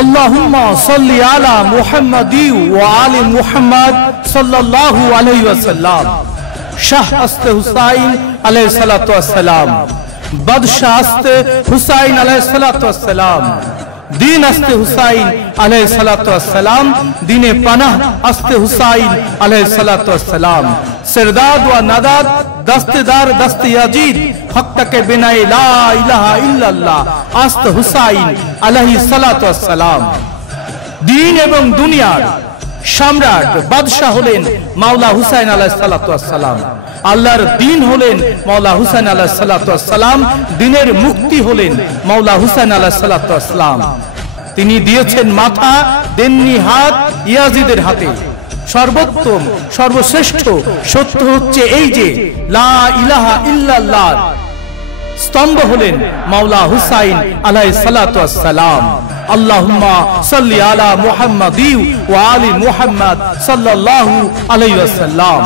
আল্লাহুম্মা সাল্লি আলা মুহাম্মাদি ওয়া আলি মুহাম্মাদ সাল্লাল্লাহু আলাইহি ওয়াসাল্লাম। শাহ আস্তে হুসাইন আলাইহিস সালাতু ওয়াস সালাম, বাদশাহ আস্তে হুসাইন আলাইহিস সালাতু ওয়াস সালাম, দিন আস্তে হুসাইন আলাইহিস সালাতু ওয়াস সালাম, দিনে পানাহ আস্তে হুসাইন আলাইহিস সালাতু ওয়াস সালাম, सरदाद व नादाद दस्तेदार दस्ते याजीद हक तक बिनाए ला इलाहा इल्लल्लाह आस्त हुसाइन अलैहि सलातु वस्सलाम। दीन एवं दुनियार सम्राट बादशाह हलेन माওলা হুসাইন আলাইহিস সালাতু ওয়াসসালাম। আল্লাহর দ্বীন হলেন মাওলা হুসাইন আলাইহিস সালাতু ওয়াসসালাম। দ্বীনের মুক্তি হলেন মাওলা হুসাইন আলাইহিস সালাতু ওয়াসসালাম। তিনি দিয়েছেন মাথা, দেননি হাত ইয়াজিদের হাতে। সর্বোত্তম সর্বশ্রেষ্ঠ সত্য হচ্ছে এই যে লা ইলাহা ইল্লাল্লাহ স্তম্ভ হলেন মাওলা হুসাইন আলাইহিস সালাতু ওয়াসসালাম। আল্লাহুম্মা সাল্লি আলা মুহাম্মাদি ওয়া আলি মুহাম্মাদ সাল্লাল্লাহু আলাইহি ওয়াসাল্লাম।